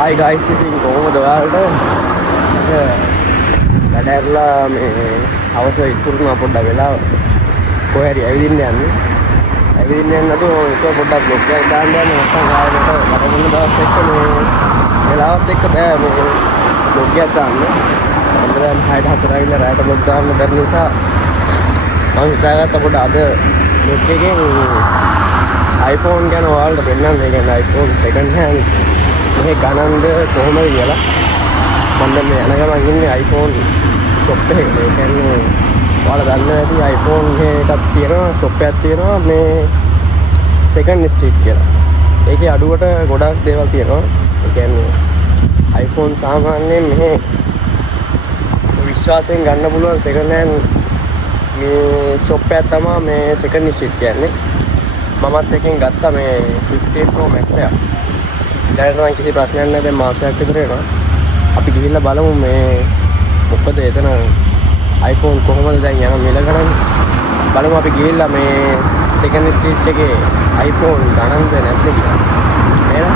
Hi guys, ඉතින් කොහොමද ඔයාලට? වැඩ ඇරලා මේ අවස ඉතුරුනා පොඩ්ඩක් වෙලා කොහේ හරි ඇවිදින්න යන්නේ. ඇවිදින්න යන්න නැතුව එක පොඩ්ඩක් බ්ලොග් එකක් දාන්න යන්න නැත්නම් ආයෙත් වැඩ කරන දවස් එක්ක මේ වෙලාවත් එක්ක බෑ මේ බ්ලොග් එකක් දාන්න. අද දැන් 6:04 ඇවිල්ලා රාට බ්ලොග් දාන්න බැරි නිසා මම හිතාගත්තා පොඩ්ඩක් අද බ්ලොග් එකෙන් iPhone ගැන ඔයාලට පෙන්නන්න. ඒ කියන්නේ iPhone second hand මේ ගණන්ද කොහොමද කියලා. මම දැන් මේ යන ගමන් ඉන්නේ iPhone shop එකක. ඒ කියන්නේ ඔයාලා දන්නවා ඇති iPhone එකක් තියෙනවා, shop එකක් තියෙනවා මේ second street කියලා. ඒකේ අඩුවට ගොඩක් දේවල් තියෙනවා. ඒ කියන්නේ iPhone සාමාන්‍යයෙන් මෙහි විශ්වාසයෙන් ගන්න පුළුවන් second hand මේ shop එකක් තමයි මේ second street කියන්නේ. මමත් එකෙන් ගත්තා මේ 15 Pro Max එක. දැන් නම් කිසි ප්‍රශ්නයක් නැහැ. දැන් මාසයක් විතර වෙනවා. අපි ගිහිල්ලා බලමු මේ මොකද එතන iPhone කොහොමද දැන් යන මිල ගණන්. බලමු අපි ගිහිල්ලා මේ second street එකේ iPhone ගණන්ද නැද්ද කියලා. නේද?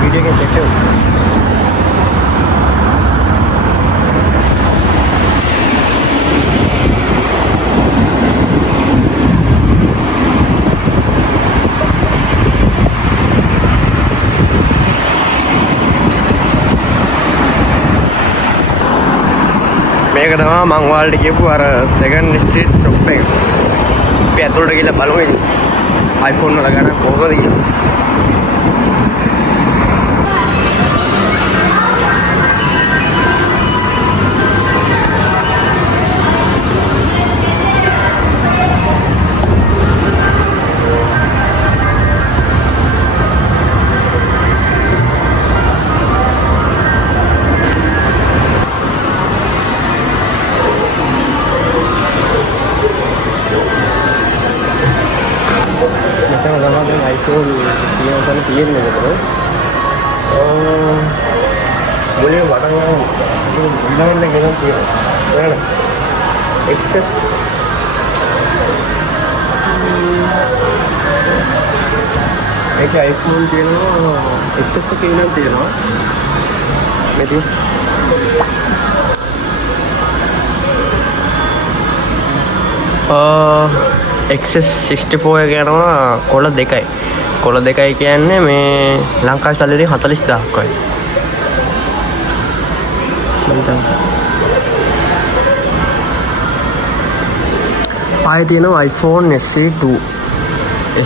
වීඩියෝ එකේ චෙක් කරමු. මේක තමයි මම ඔයාලට කියපු අර second street shop එක. අපි ඇතුළට ගිහලා බලමු iPhone වල ගණන් කොහොමද කියලා. iPhone තියෙනවා තියෙන්නේ නේද? මුලින්ම වටන් ගන්න ඉන්න ගෙනත් තියෙනවා. නේද? XS ඒක iPhone තියෙනවා XS එකේ නම් තියෙනවා. මෙතන XS64 එක යනවා කොළ දෙකයි. කොළ දෙකයි කියන්නේ මේ ලංකාවේ සල්ලි 40000ක් වගේ. ආයෙ තියෙනවා iPhone SE2.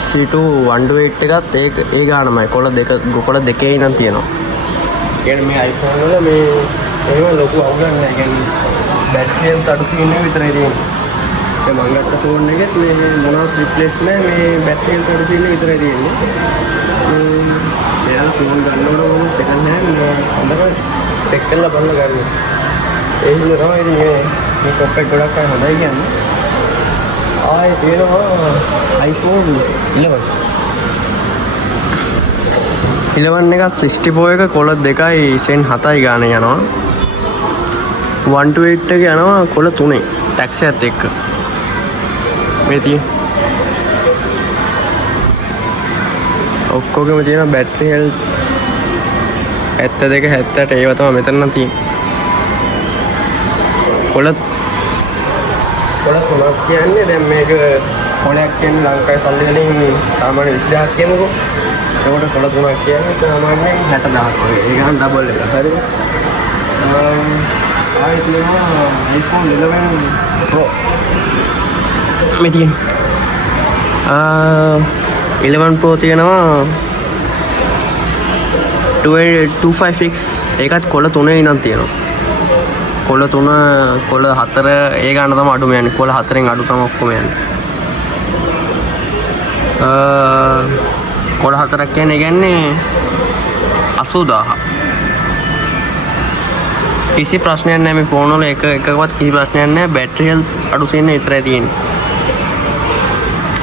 SE2 128 එකත් ඒ ගානමයි. කොළ දෙකේ ඉඳන් තියෙනවා. කියන්නේ මේ iPhone වල මේ එහෙම ලොකු අවුලක් නැහැ. කියන්නේ බැටරියෙන් අඩු තියෙන විතරයි තියෙන්නේ. මම ගත්ත ෆෝන් එකෙත් මේ මොනවත් රිප්ලේස් නැහැ. මේ බැටරියෙන් අඩු තියෙන විතරයි තියෙන්නේ. මෙයාලා ෆෝන් ගන්නකොට මොන සෙකන්ඩ් හෑන්ඩ් හොඳට චෙක් කරලා බලලා ගන්න. ඒ හින්දා තමයි ඉතින් මේ ෂොප් එක ගොඩක් අය හොඳයි කියන්නේ. ආයේ තියෙනවා iPhone 11. 11 එකත් 64 එක කොළ දෙකයි සෙන් 7යි ගාන යනවා. 128 එක යනවා කොළ 3යි ටැක්ස් එකත් එක්ක. මේ තියෙන ඔක්කොගෙම තියෙන බැටරි හෙල්ත් 72 78 ඒවා තමයි මෙතන නම් තියෙන්නේ. කොළ තුනක් කියන්නේ දැන් මේක කොළයක් කියන්නේ ලංකාවේ සල්ලි වලින් සාමාන්‍ය 20000ක් කියමුකෝ. ඒකට කොළ තුනක් කියන්නේ සාමාන්‍යයෙන් 60000ක් වගේ. ඒ ගන්න ඩබල් එක. හරිද? ආයෙත් තියෙනවා iPhone 11 Pro. මේ තියෙන 11 Pro තියෙනවා 256. ඒකත් කොළ 3 ඉඳන් තියෙනවා. කොළ 3 කොළ 4 ඒ ගන්න තමයි අඩුම යන්නේ. කොළ 4න් අඩු තමයි ඔක්කොම යන්නේ. කොළ 4ක් කියන්නේ 80000. කිසි ප්‍රශ්නයක් නැහැ මේ ෆෝන් වල එකකවත් කිසි ප්‍රශ්නයක් නැහැ. බැටරි හෙල්ත් අඩු තියෙන විතරයි තියෙන්නේ.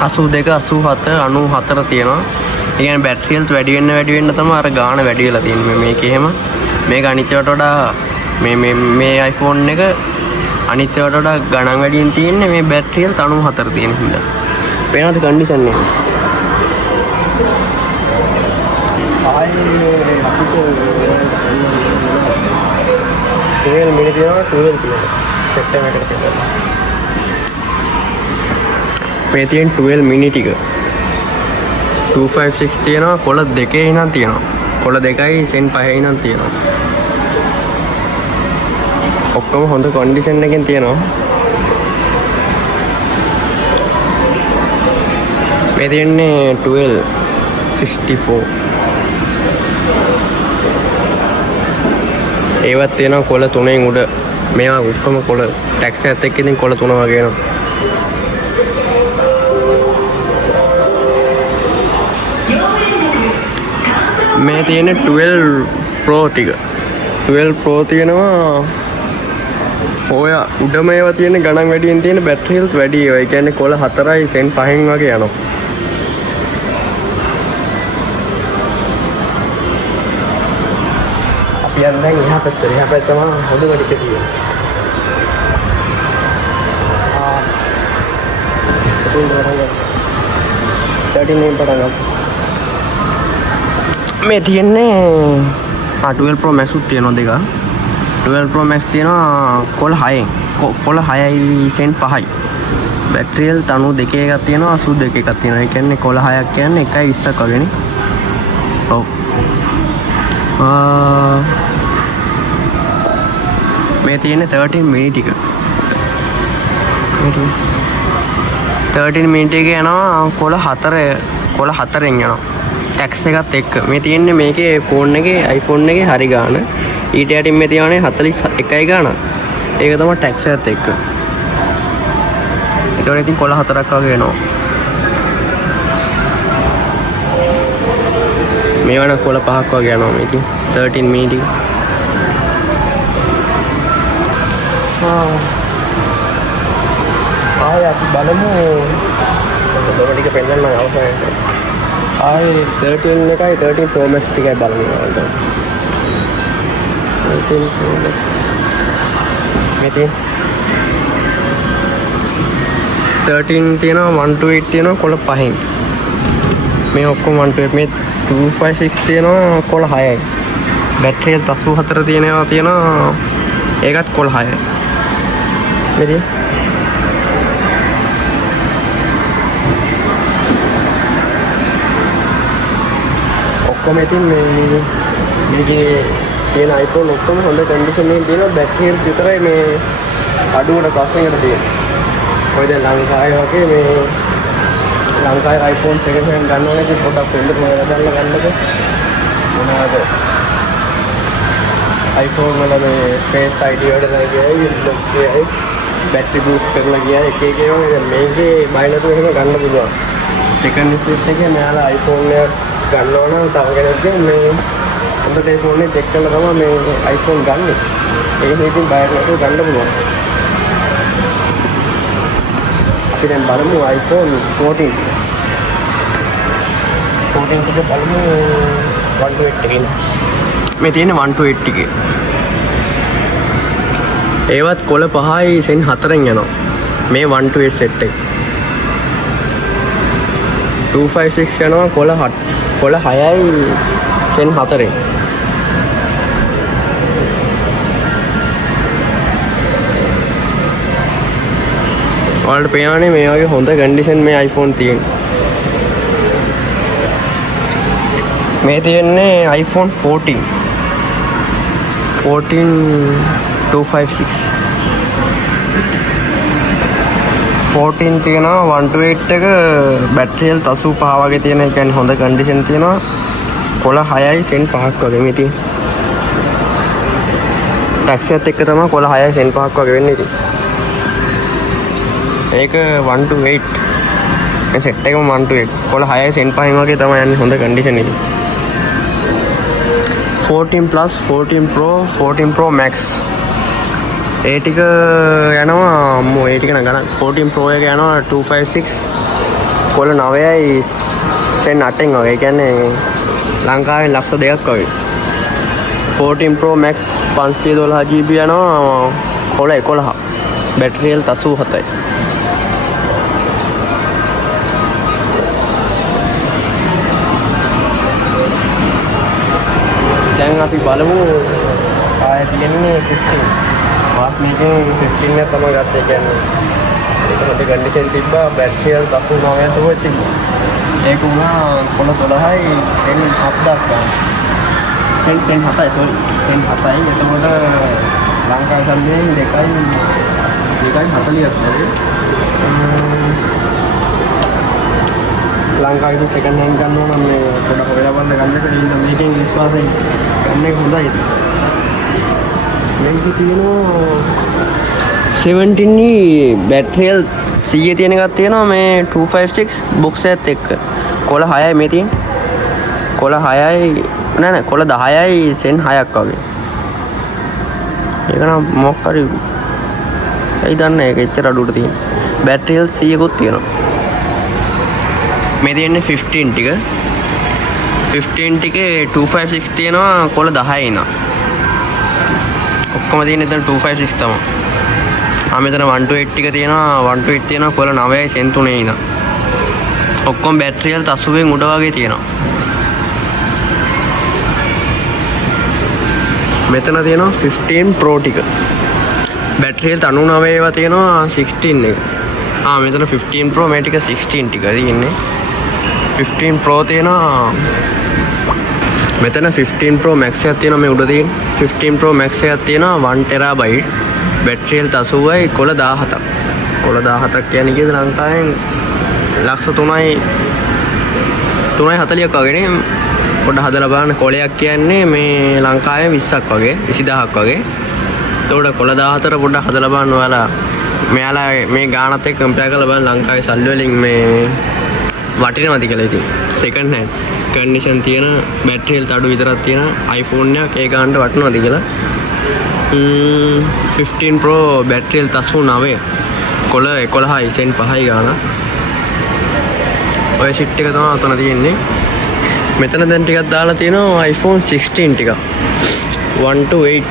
82 87 94 තියෙනවා. ඒ කියන්නේ බැටරි හෙල්ත් වැඩි වෙන්න තමයි අර ගාන වැඩි වෙලා තියෙන්නේ. මේක එහෙම මේක අනිත්‍යවට වඩා මේ iPhone එක අනිත්‍යවට වඩා ගණන් වැඩියෙන් තියෙන්නේ මේ බැටරි හෙල්ත් 94 තියෙන හින්දා. වෙනවද කන්ඩිෂන් එක? ආයේ අපිට තියෙනවා 12 තියෙනවා සෙට් එකකට තියෙනවා මේ තියෙන 12 මිනි ටික 256 තියෙනවා කොළ දෙකේ ඉඳන් තියෙනවා කොළ දෙකයි සෙන් පහේ ඉඳන් තියෙනවා ඔක්කොම හොඳ කන්ඩිෂන් එකෙන් තියෙනවා මේ තියෙන්නේ 1264 ඒවත් තියෙනවා කොළ තුනෙන් උඩ මේවා ඔක්කොම කොළ ටැක්ස් එකත් එක්ක ඉතින් කොළ තුන වගේ එනවා මේ තියෙන්නේ 12 Pro ටික 12 Pro තියෙනවා ඔය උඩම ඒවා තියෙන ගණන් වැඩියෙන් තියෙන බැටරි හෙල්ත් වැඩි ඒවා. ඒ කියන්නේ කොළ 4යි සෙන් 5න් වගේ යනවා. අපි යන්නේ එහා පැත්තට. එහා පැත්ත තමයි හොඳම ටික තියෙන්නේ. මේ තියෙන්නේ 12 Pro Max උත් තියෙනවා දෙක. 12 Pro Max තියෙනවා කොළ 6න්. කොළ 6යි සෙන් 5යි. බැටරි හෙල්ත් 92 එකක් තියෙනවා 82 එකක් තියෙනවා. ඒ කියන්නේ කොළ 6ක් කියන්නේ 1.20ක් වගේනේ. ඔව්. මේ තියෙන්නේ 13 මිනි ටික. 13 මිනි ටික යනවා කොළ 4ෙන් යනවා. ටැක්ස් එකත් එක්ක. මේ තියෙන්නේ මේකේ ෆෝන් එකේ iPhone එකේ හරි ගාන. ඊට යටින් මේ තියන්නේ 41යි ගාන. ඒක තමයි ටැක්ස් එකත් එක්ක. ඒතකොට ඉතින් කොළ 4ක් වගේ එනවා. මේවන කොළ 5ක් වගේ යනවා මේ ඉතින් 13 මිනි ටික. ආයෙ අපි බලමු. ඔතන ටික පෙන්නන්න අවශ්‍යයි. ආයෙ 13 එකයි 13 Pro Max ටිකයි බලමු. 13 Pro Max මේ 13 තියෙනවා 128 තියෙනවා කොළ 5න්. මේ ඔක්කොම 128 මේ 256 තියෙනවා කොළ 6යි. බැටරි 84 තියෙනවා ඒකත් කොළ 6යි. මෙදී ඔක්කොම ඉතින් මේකේ තියෙන iPhone ඔක්කොම හොඳ කන්ඩිෂන් එකකින් තියෙනවා බැටරි හෙල්ත් විතරයි මේ අඩුවට ප්‍රශ්නයකට තියෙන්නේ. ඔය දැන් ලංකාවේ වගේ මේ ලංකාවේ iPhone second hand ගන්නවා නම් ඉතින් පොඩක් වෙන්න මොනවද දාලා ගන්නද මොනවද iPhone වල මේ Face ID වලට නැගියයි lock ගියයි බැටරි බූස්ට් කරලා ගියයි එක එක ඒවා දැන් මේකේ බයිනරු එහෙම ගන්න පුළුවන්. second street එකේ මෙයාලා iPhone එක ගන්නවා නම් තව කෙනෙක්ගෙන් මේ හොඳට ඒ ෆෝන් එක චෙක් කරලා තමයි මේ iPhone ගන්නෙ. ඒක ඉතින් බයර් නැතුව ගන්න පුළුවන්. අපි දැන් බලමු iPhone 14. 14 එක බලමු 128 එකකින්. මේ තියෙන්නේ 128 එකේ. ඒවත් කොළ 5යි සෙන් 4න් යනවා. මේ 128 සෙට් එක. 256 යනවා කොළ 6යි සෙන් 4න්. ඔයාලට පේනවනේ මේ වගේ හොඳ කන්ඩිෂන් මේ iPhone තියෙන්නේ. මේ තියෙන්නේ iPhone 14 256 14 තියෙනවා 128 එක බැටරි හෙල්ත් 85 වගේ තියෙන. ඒ කියන්නේ හොඳ කන්ඩිෂන් තියෙනවා. කොළ 6යි සෙන් 5ක් වගේ මේ තියෙන. ටැක්ස් එකත් එක්ක තමයි කොළ 6යි සෙන් 5ක් වගේ වෙන්නේ ඉතින්. ඒක 128 මේ සෙට් එකම 128 කොළ 6යි සෙන් 5න් වගේ තමයි යන්නේ හොඳ කන්ඩිෂන් එකේ. 14 plus 14 Pro 14 Pro Max ඒ ටික යනවා ඒ ටික නම් ගණන් 14 Pro එක යනවා 256 කොළ 9යි සෙන් 8න් වගේ. ඒ කියන්නේ ලංකාවෙන් ලක්ෂ 2ක් වගේ. 14 Pro Max 512 GB යනවා කොළ 11 බැටරි හෙල්ත් 87යි. දැන් අපි බලමු ආයෙ තියෙන්නේ 15 මාත් මේකෙන් 15 එක තමයි ගත්තේ. කියන්නේ ඒක හොඳ කන්ඩිෂන් තිබ්බා. බැටරිය 89 තුව තිබ්බා. ඒක වුණා කොළ 12යි සෙන් 7000 ගන්න. සෙන් 7යි සෝරි. සෙන් 7යි. එතකොට ලංකාවේ සල්ලියෙන් 2.40ක් වගේ. ලංකාවේ සෙකන්ඩ් හෑන්ඩ් ගන්නවා නම් මේ පොඩක් වෙලා බලන්න ගන්න එක නේද මේකෙන් විශ්වාසයෙන් ගන්න එක හොඳයි. මේක තියෙනවා 17 බැටරියල් 100 තියෙන එකක් තියෙනවා මේ 256 බොක්ස් එකත් එක්ක. කොළ 6යි මේ තියෙන්නේ. කොළ 6යි නෑ කොළ 10යි සෙන් 6ක් වගේ. ඒක නම් මොකක් හරි ඇයි දන්නේ ඒක එච්චර අඩුවට තියෙන. බැටරියල් 100කුත් තියෙනවා. මේ තියෙන්නේ 15 ටික. 15 ටිකේ 256 තියෙනවා කොළ 10යි නා. ඔක්කොම තියෙන්නේ එතන 256 තමයි. මෙතන 128 ටික තියෙනවා 128 තියෙනවා කොළ 9යි සෙන් 3යි නා. ඔක්කොම බැටරියල් 80න් උඩ වගේ තියෙනවා. මෙතන තියෙනවා 15 Pro ටික. බැටරියල් 99 ඒවා තියෙනවා 16 එක. මෙතන 15 Pro මේ ටික 16 ටික තියෙන්නේ. 15 Pro තියෙනවා මෙතන 15 Pro Max එකක් තියෙනවා මේ උඩ තියෙන 15 Pro Max එකක් තියෙනවා 1 TB බැටරියල් 80යි කොළ 17ක්. කොළ 17ක් කියන්නේ කීයද ලංකාවෙන් ලක්ෂ 3.40ක් වගේ නේ. පොඩ්ඩ හදලා බලන්න කොළයක් කියන්නේ මේ ලංකාවේ 20ක් වගේ 20000ක් වගේ. ඒතකොට කොළ 14 පොඩ්ඩක් හදලා බලන්න ඔයාලා මෙයාලා මේ ගානත් එක්ක කම්පෙයාර් කරලා බලන්න ලංකාවේ සල්ලි වලින් මේ වටිනවද කියලා. ඉතින් සෙකන්ඩ් හෑන්ඩ් කන්ඩිෂන් තියෙන බැටරියල් අඩු විතරක් තියෙන iPhone එකක් ඒ ගානට වටිනවද කියලා. 15 Pro බැටරියල් 89 කොළ 11යි සෙන් 5යි ගාන. ඔය ෂිට් එක තමයි අතන තියෙන්නේ. මෙතන දැන් ටිකක් දාලා තියෙනවා iPhone 16 ටික 128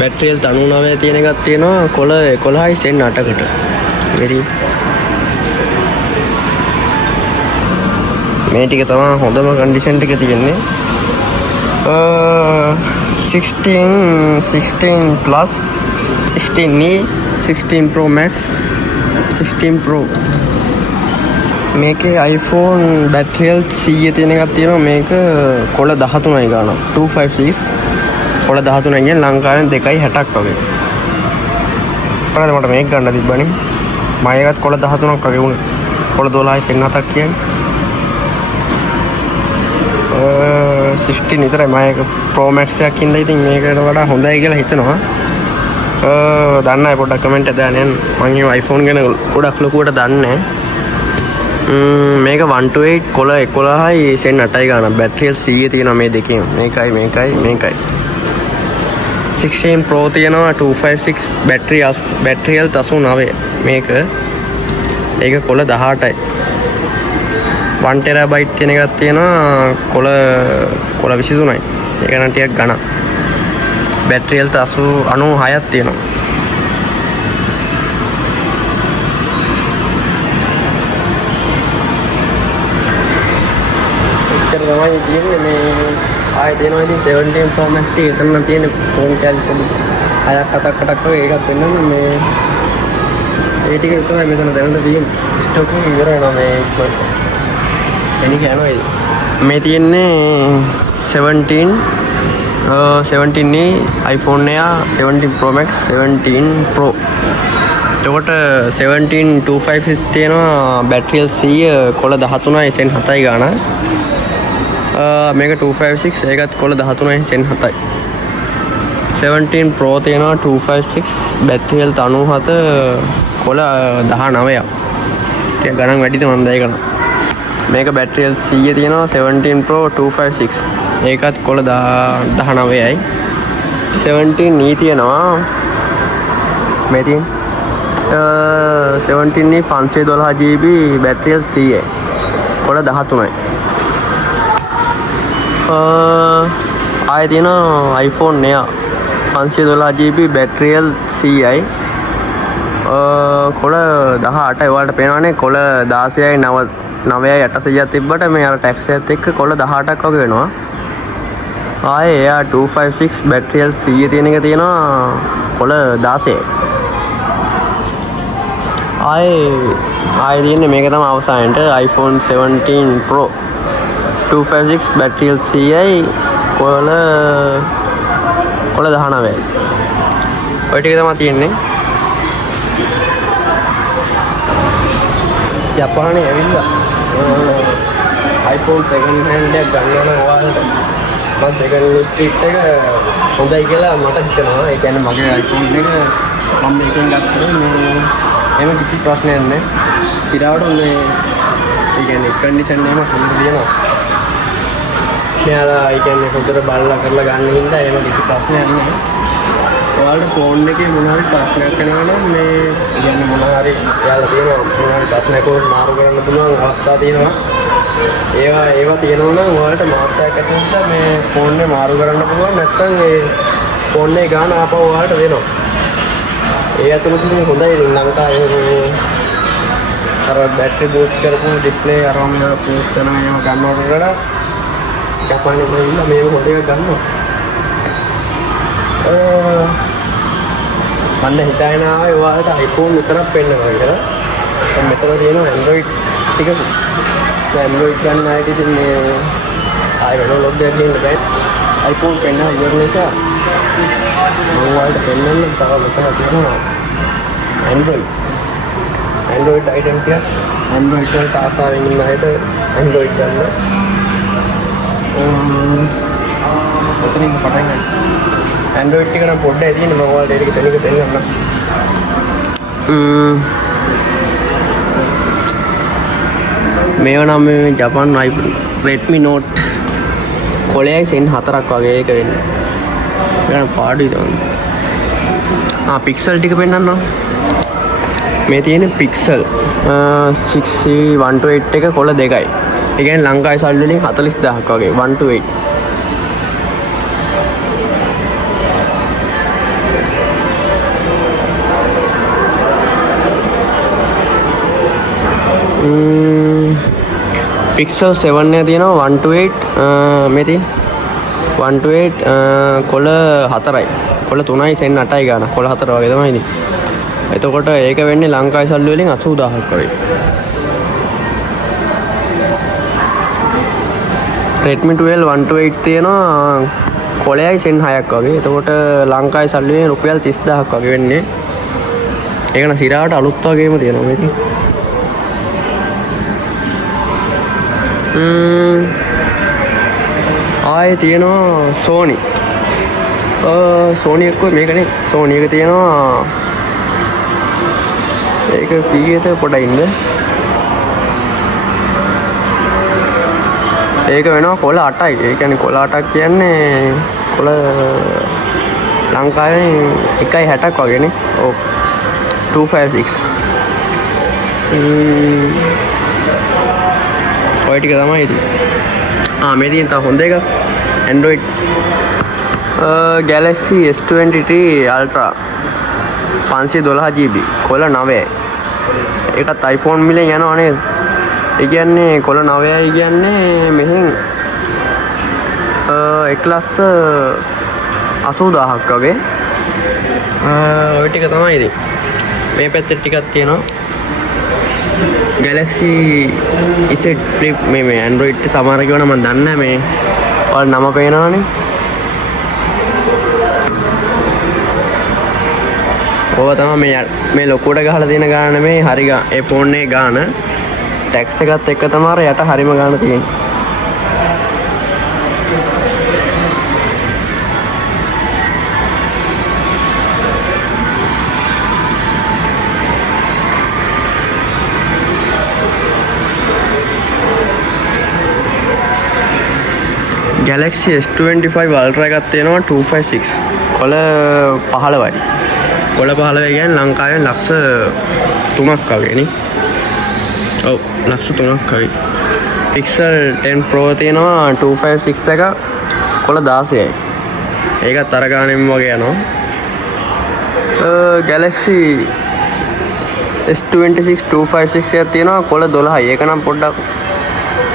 බැටරියල් 99 තියෙන එකක් තියෙනවා කොළ 11යි සෙන් 8කට. මේ ටික තමයි හොඳම කන්ඩිෂන් ටික තියෙන්නේ. 16 plus 16 16 Pro Max 16 Pro මේකේ iPhone බැටරියල් 100 තියෙන එකක් තියෙනවා. මේක කොළ 13යි ගාන 256 කොළ 13 කියන්නේ ලංකාවෙන් 2.60ක් වගේ. මට මේක ගන්න තිබ්බනේ. මම එකත් කොළ 13ක් වගේ වුණේ. කොළ 12යි සෙන් 7ක් කියන්නේ 16 විතරයි. මම එක Pro Max එකක් ඉඳලා ඉතින් මේකට වඩා හොඳයි කියලා හිතනවා. දන්න අය පොඩ්ඩක් කමෙන්ට් එක දාන්න. මම මේ iPhone ගැන ගොඩක් ලොකුවට දන්නේ මේක 128 කොළ 11යි සෙන් 8යි ගාන බැටරියල් 100 තියෙනවා මේ දෙකෙන්. මේකයි 16 Pro තියෙනවා 256 බැටරියල් 89 මේක. ඒක කොළ 18යි 1 TB තියෙන එකක් තියෙනවා කොළ 23යි. ඒක නම් ටිකක් ගණන්. බැටරියල් 96ක් තියෙනවා. එච්චර තමයි කියන්නේ. මේ ආයෙ දෙනවා ඉතින් 17 Pro Max ටික එතන තියෙන ෆෝන් කැලි පොඩි 6ක් 7ක් 8ක් වගේ එකක් වෙනනම් මේ ඒ ටික විතරයි මෙතන දැනට තියෙන්නේ. ස්ටොක් එක ඉවර වෙනවා මේ එනික යනවා. මේ තියෙන්නේ 17 iPhone එක 17 Pro Max 17 Pro. එතකොට 17 256 තියෙනවා බැටරියල් 100 කොළ 13යි සෙන් 7යි ගාන. මේක 256 ඒකත් කොළ 13යි සෙන් 7යි. 17 Pro තියෙනවා 256 බැටරියල් 97 කොළ 19ක්. ඒක ගණන් වැඩිද මන්ද ඒක. මේක බැටරියල් 100 තියෙනවා 17 Pro 256 ඒකත් කොළ 19යි. 17 E තියෙනවා මේ තියෙන 17 E 512 GB බැටරියල් 100යි කොළ 13යි. ආයෙ තියෙනවා iPhone 512 GB බැටරියල් 100යි කොළ 18යි. ඔයාලට පේනවනේ කොළ 16යි 9යි 800ක් තිබ්බට මේ අර ටැක්ස් එකත් එක්ක කොළ 18ක් වගේ වෙනවා. ආයේ එයා 256 බැටරියල් 100 තියෙන එක තියෙනවා කොළ 16. ආයේ තියෙන්නේ මේක තමයි අවසානයේට iPhone 17 Pro 256 battery LCI කොළ 19යි. ඔය ටික තමයි තියෙන්නේ. ජපානයේ ඇවිල්ලා iPhone second hand එකක් ගන්න ඕන ඔයාලට. මම second street එක හොඳයි කියලා මට හිතෙනවා. ඒ කියන්නේ මගේ iPhone එක මම මේකෙන් ගත්තා මේ එහෙම කිසි ප්‍රශ්නයක් නැහැ. ඉරාවට මේ ඒ කියන්නේ කන්ඩිෂන් එකම හොඳට තියෙනවා. මෙයාලා ඒ කියන්නේ හොඳට බලලා කරලා ගන්න හින්දා එහෙම කිසි ප්‍රශ්නයක් නැහැ. ඔයාලට ෆෝන් එකේ මොන හරි ප්‍රශ්නයක් වෙනවා නම් මේ කියන්නේ මොන හරි යාලා තියෙනවා මොන හරි ප්‍රශ්නයක් වුණොත් මාරු කරන්න පුළුවන් අවස්ථා තියෙනවා. ඒවා තියෙනවා නම් ඔයාලට මාසයක් ඇතුළත මේ ෆෝන් එක මාරු කරන්න පුළුවන්. නැත්නම් ඒ ෆෝන් එක ගන්න ආපහු ඔයාලට දෙනවා. ඒ ඇතුළත මේ හොඳයි ලංකාවේ මේ අර බැටරි බූස්ට් කරපු ඩිස්ප්ලේ අරම පෝස්ට් කරන ඒවා ගන්නවට වඩා ජපානයේ ඉන්න මේ හොඳ එකක් ගන්නවා. මම හිතාගෙන ආවේ ඔයාලට iPhone විතරක් පෙන්නනවා කියලා. දැන් මෙතන තියෙනවා Android ටික. දැන් Android ගන්න ආයෙත් ඉතින් මේ ආයෙ වෙන ලොග් එකක් දෙන්න බෑ. iPhone පෙන්නන ඉවර නිසා මම ඔයාලට පෙන්නන්න තව මෙතන තියෙනවා Android item ටික. Android වලට ආසාවෙන් ඉන්න අයට Android ගන්න. මෙතනින් පටන් ගන්න. Android එක නම් පොඩ්ඩයි තියෙන්නේ මම ඔයාලට ඒක සෙනික දෙන්නම්. මේව නම් මේ ජපාන් Redmi Note කොලයයි සෙන් 4ක් වගේ ඒක වෙන්නේ. ඒක පාඩුයි තමයි. පික්සල් ටික පෙන්නන්නම්. මේ තියෙන්නේ පික්සල් 6C128 එක කොළ 2යි. ඒ කියන්නේ ලංකාවේ සල්ලි වලින් 40000ක් වගේ 128. Pixel 7 එක තියෙනවා 128 මේ තියෙන 128 කොළ 4යි. කොළ 3යි සෙන් 8යි ගන්න. කොළ 4 වගේ තමයි ඉතින්. එතකොට ඒක වෙන්නේ ලංකාවේ සල්ලි වලින් 80000ක් වගේ. Redmi 12 128 තියෙනවා කොළයයි සෙන් 6ක් වගේ. එතකොට ලංකාවේ සල්ලි වලින් රුපියල් 30000ක් වගේ වෙන්නේ. ඒක න සිරාවට අලුත් වගේම තියෙනවා මේ ඉතින්. ආයේ තියෙනවා Sony. Sony එක මේකනේ. Sony එක තියෙනවා ඒක කීයද පොඩ්ඩක් ඉන්න. ඒක වෙනවා කොළ 8යි. ඒ කියන්නේ කොළ 8ක් කියන්නේ කොළ ලංකාවේ 1.60ක් වගේනේ. ඔව් 256. ඔය ටික තමයි ඉතින්. මේ තියෙන තව හොඳ එක Android Galaxy S23 Ultra 512GB කොළ 9යි. ඒකත් iPhone මිලෙන් යනවා නේද? ඒ කියන්නේ කොළ 9යි කියන්නේ මෙහෙන් 1,80,000ක් වගේ. ඔය ටික තමයි ඉතින්. මේ පැත්තේ ටිකක් තියෙනවා. Galaxy Z Flip මේ Android සමහර කියවන මම දන්නේ නැහැ මේ ඔයාලා නම පේනවනේ. ඕවා තමයි මේ ලොකුවට ගහලා තියෙන ගාන මේ හරි ඒ ෆෝන් එකේ ගාන ටැක්ස් එකත් එක්ක තමයි යට හරිම ගාන තියෙන්නේ. Galaxy S25 Ultra එකක් තියෙනවා 256 කොළ 15යි. කොළ 15 කියන්නේ ලංකාවෙන් ලක්ෂ 3ක් වගේ නේ. ඔව් ලක්ෂ 3ක් වගේ. Pixel 10 Pro තියෙනවා 256 එක කොළ 16යි. ඒකත් අර ගානෙම වගේ යනවා. Galaxy S26 256 එකක් තියෙනවා කොළ 12යි. ඒක නම් පොඩ්ඩක්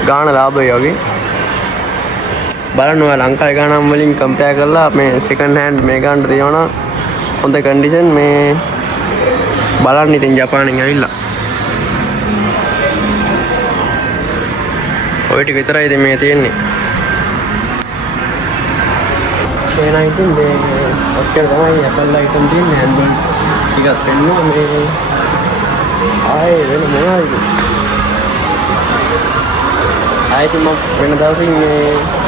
ගාන ලාභයි වගේ. බලන්න ඔයා ලංකාවේ ගානම් වලින් කම්පෙයාර් කරලා මේ සෙකන්ඩ් හෑන්ඩ් මේ ගානට තියනවා හොඳ කන්ඩිෂන් මේ බලන්න ඉතින් ජපානෙන් ඇවිල්ලා ඔය ටික විතරයි ඉතින් මේ තියෙන්නේ. එහෙනම් ඉතින් මේ ඔච්චර තමයි Apple item තියෙන්නේ. Android ටිකක් පෙන්නුවා මේ ආයේ වෙන මොනවද ආයෙත් මම වෙන දවසින් මේ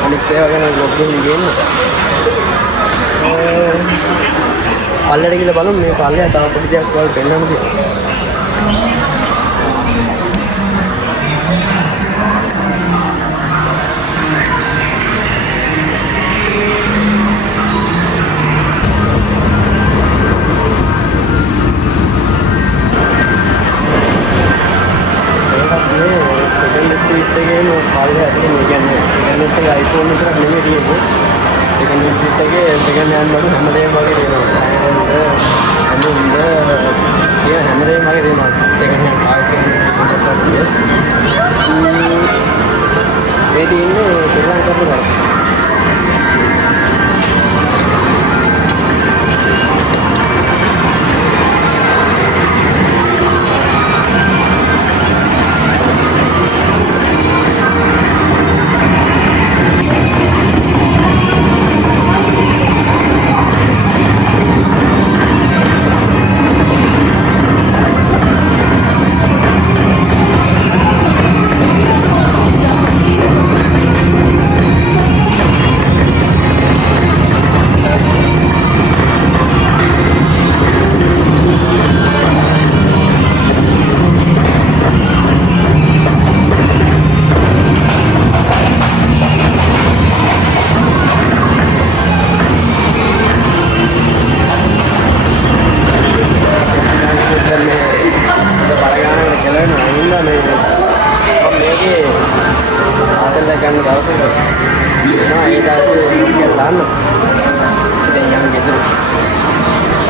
අනිත් ඒවා ගැන vlog එකකින් ගේන්න. පල්ලෙට ගිහලා බලමු මේ පල්ලෙයා තව පොඩි දෙයක් වල පෙන්නන්න තියෙනවා. iPhone එක නෙමෙයි තියෙන්නේ. second hand එකේ second hand වල හැමදේම වගේ තියෙනවා. හැමදේම වගේ තියෙනවා. second hand iPhone මේ තියෙන්නේ ශ්‍රී ලංකාවේ වල.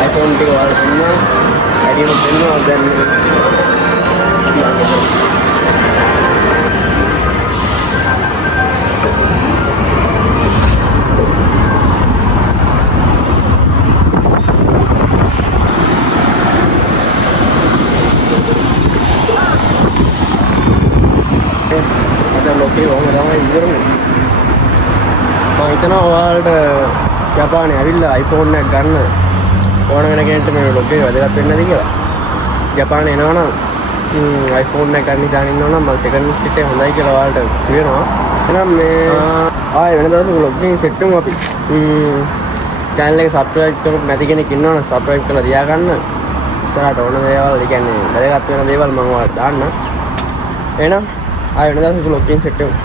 iPhone ටික වල පෙන්නවා ඇඩියම පෙන්නවා දැන් අද ලෝකේ වම තමයි ඉවරනේ. මම හිතනවා ඔයාලට ජපානයේ ඇවිල්ලා iPhone එකක් ගන්න ඕන වෙන කෙනෙක්ට මේ vlog එක වැදගත් වෙන්න ඇති කියලා. ජපානයේ එනවනම් iPhone එකක් ගන්න හිතාගෙන ඉන්නවනම් මම second sit එක හොඳයි කියලා ඔයාලට කියනවා. එහෙනම් මේ ආයෙ වෙන දවසක vlog එකකින් set වෙමු අපි. channel එක subscribe කරපු නැති කෙනෙක් ඉන්නවනම් subscribe කරලා තියාගන්න. ඉස්සරහට ඕන දේවල්, ඒ කියන්නේ වැදගත් වෙන දේවල් මම ඔයාලට දාන්න. එහෙනම් ආයෙ වෙන දවසක vlog එකකින් set වෙමු.